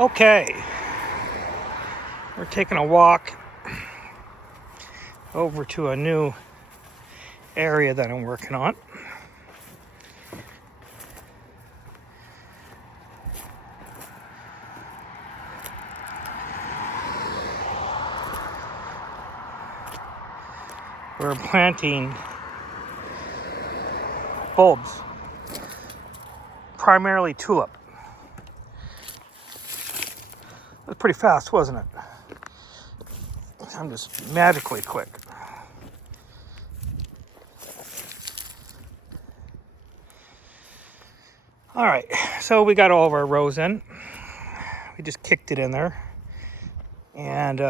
Okay, we're taking a walk over to a new area that I'm working on. We're planting bulbs, primarily tulip. That was pretty fast, wasn't it? I'm just magically quick. All right, so we got all of our rows in. We just kicked it in there. And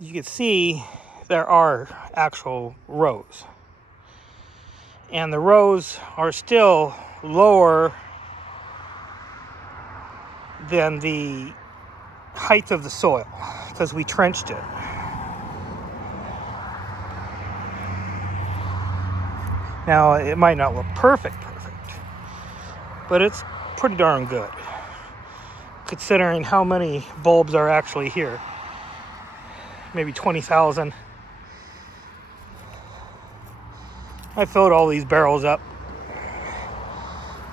you can see there are actual rows. And the rows are still lower than the height of the soil because we trenched it. Now, it might not look perfect, but it's pretty darn good considering how many bulbs are actually here. Maybe 20,000. I filled all these barrels up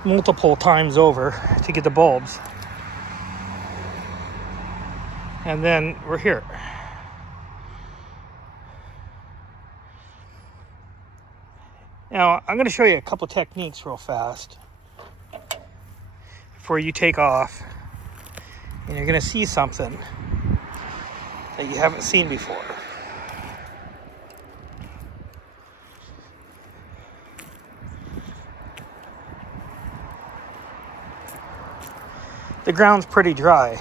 multiple times over to get the bulbs. And then we're here. Now, I'm going to show you a couple techniques real fast before you take off. And you're going to see something that you haven't seen before. The ground's pretty dry.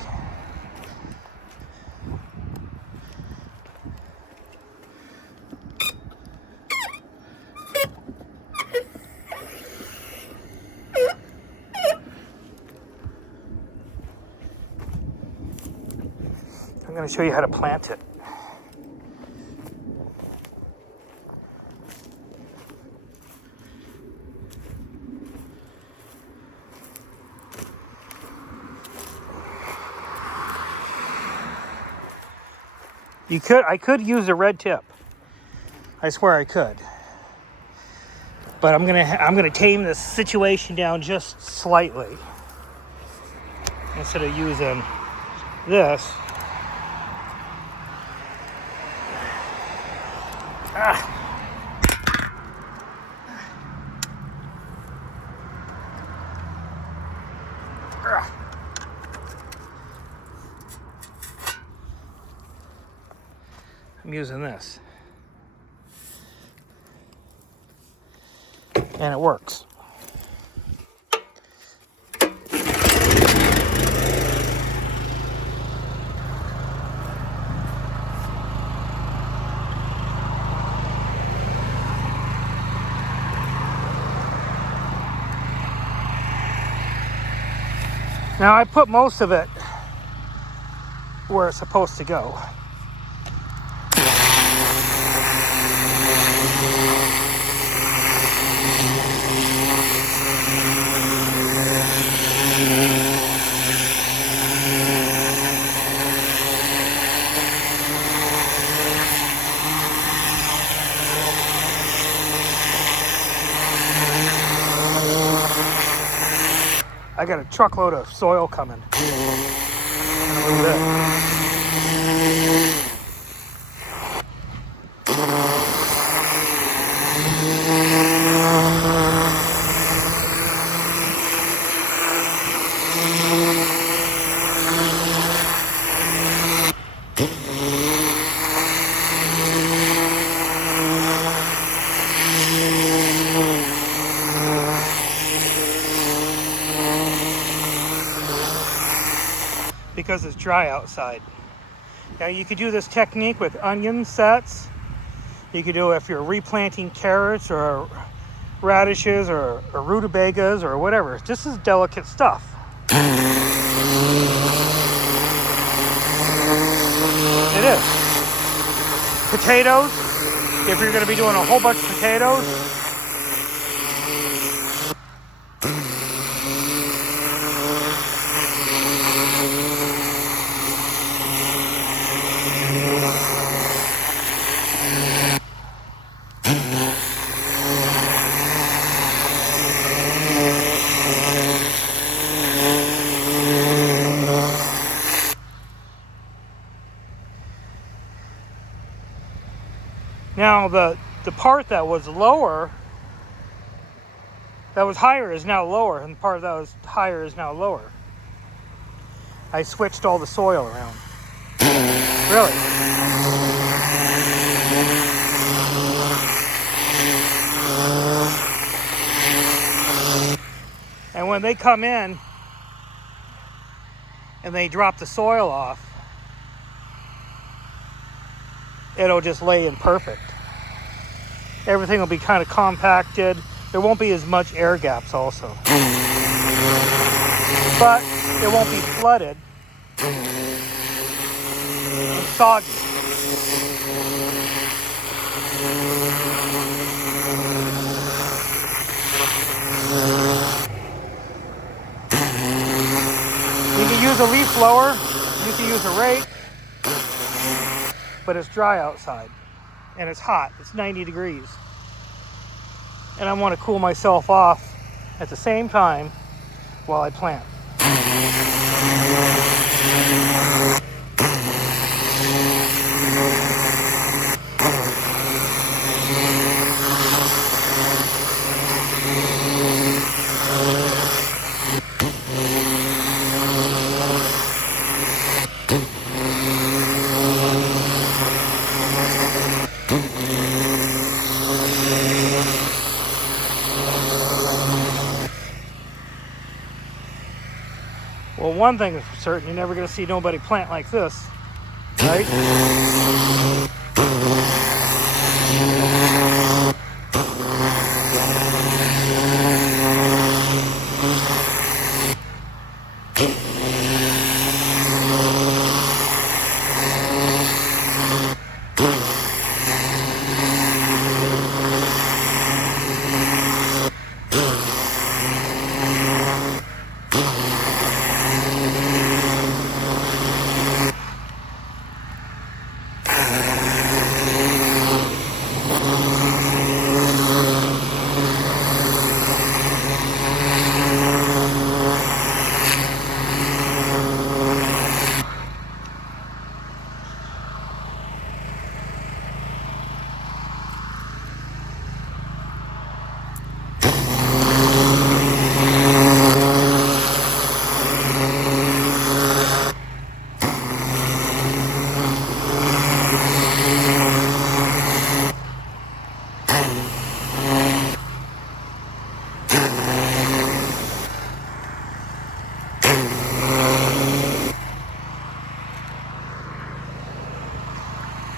I'm going to show you how to plant it. I could use a red tip. I swear I could. But I'm gonna tame this situation down just slightly. Instead of using this. I'm using this. And it works. Now I put most of it where it's supposed to go. I got a truckload of soil coming. Because it's dry outside. Now you could do this technique with onion sets. You could do it if you're replanting carrots or radishes or rutabagas or whatever. This is delicate stuff. It is. Potatoes, if you're going to be doing a whole bunch of potatoes, Now the part that was lower, that was higher is now lower, and the part that was higher is now lower. I switched all the soil around. Really. And when they come in and they drop the soil off, it'll just lay in perfect. Everything will be kind of compacted. There won't be as much air gaps also. But it won't be flooded and soggy. You can use a leaf blower, you can use a rake, but it's dry outside and it's hot. It's 90 degrees. And I want to cool myself off at the same time while I plant. Well, one thing is for certain, you're never going to see nobody plant like this, right?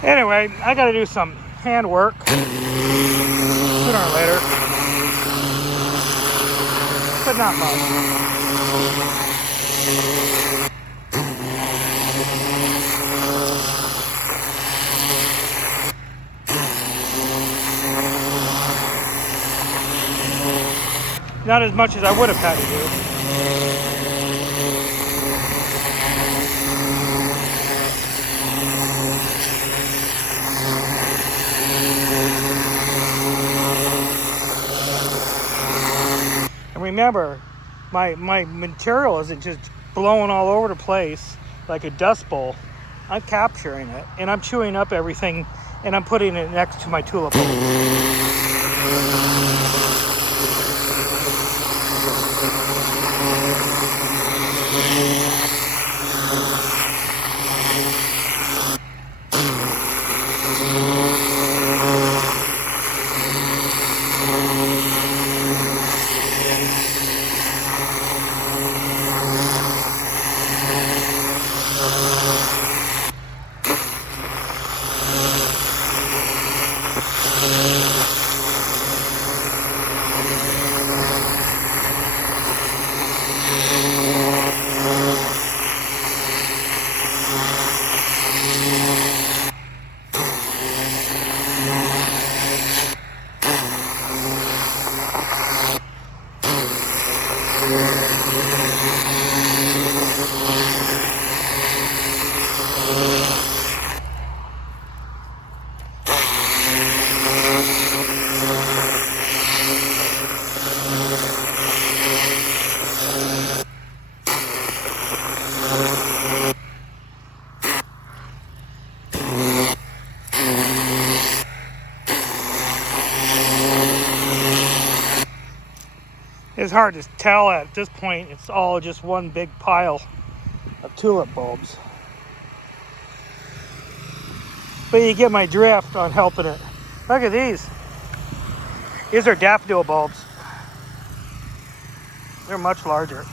Anyway, I got to do some hand work sooner or later, but not much. Not as much as I would have had to do. Remember, my material isn't just blowing all over the place like a dust bowl. I'm capturing it and I'm chewing up everything and I'm putting it next to my tulip bulb. It's hard to tell at this point. It's all just one big pile of tulip bulbs. But you get my drift on helping it. Look at these. These are daffodil bulbs. They're much larger.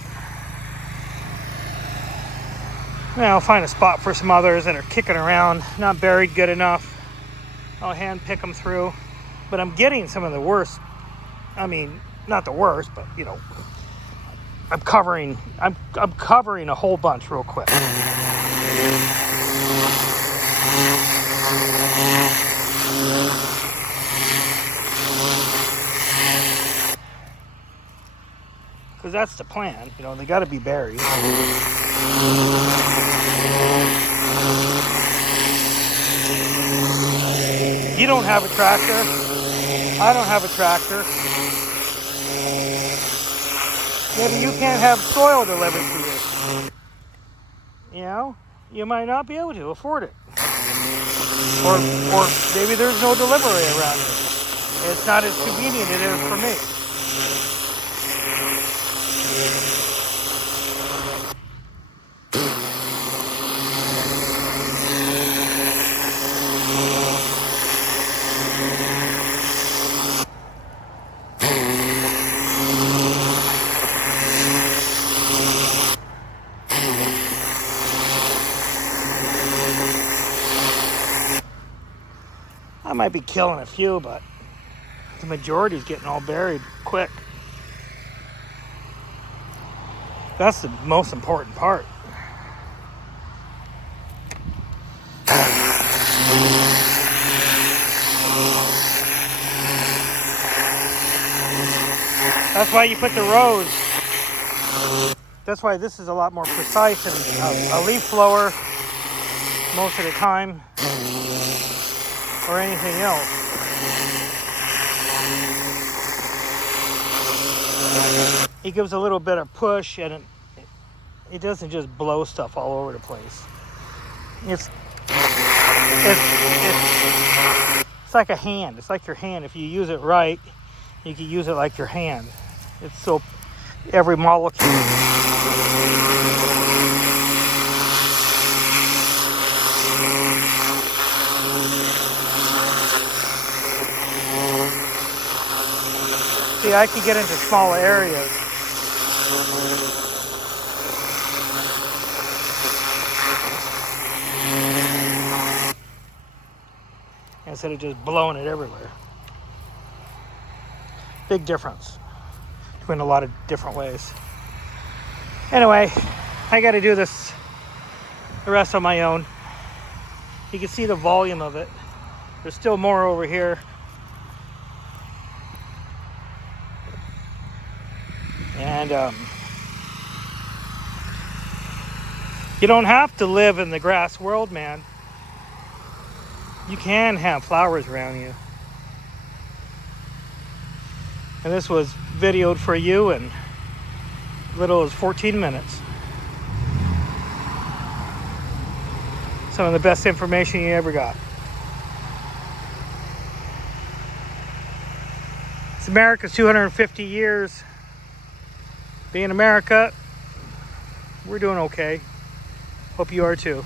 Now I'll find a spot for some others that are kicking around, not buried good enough. I'll hand pick them through. But I'm getting some of the worst. I mean, not the worst, but you know, I'm covering a whole bunch real quick. Because that's the plan, you know, they got to be buried. You don't have a tractor. I don't have a tractor. Maybe you can't have soil delivered to you. You know, you might not be able to afford it. Or maybe there's no delivery around here. It's not as convenient as it is for me. I might be killing a few, but the majority is getting all buried quick. That's the most important part. That's why you put the rows. That's why this is a lot more precise than a leaf blower most of the time, or anything else. It gives a little bit of push, and it doesn't just blow stuff all over the place. It's like a hand. It's like your hand. If you use it right, you can use it like your hand. It's so every molecule. See, I can get into small areas. Instead of just blowing it everywhere. Big difference between a lot of different ways. Anyway, I got to do this the rest on my own. You can see the volume of it. There's still more over here. And you don't have to live in the grass world, man. You can have flowers around you. And this was videoed for you in little as 14 minutes. Some of the best information you ever got. It's America's 250 years. Being America, we're doing okay. Hope you are too.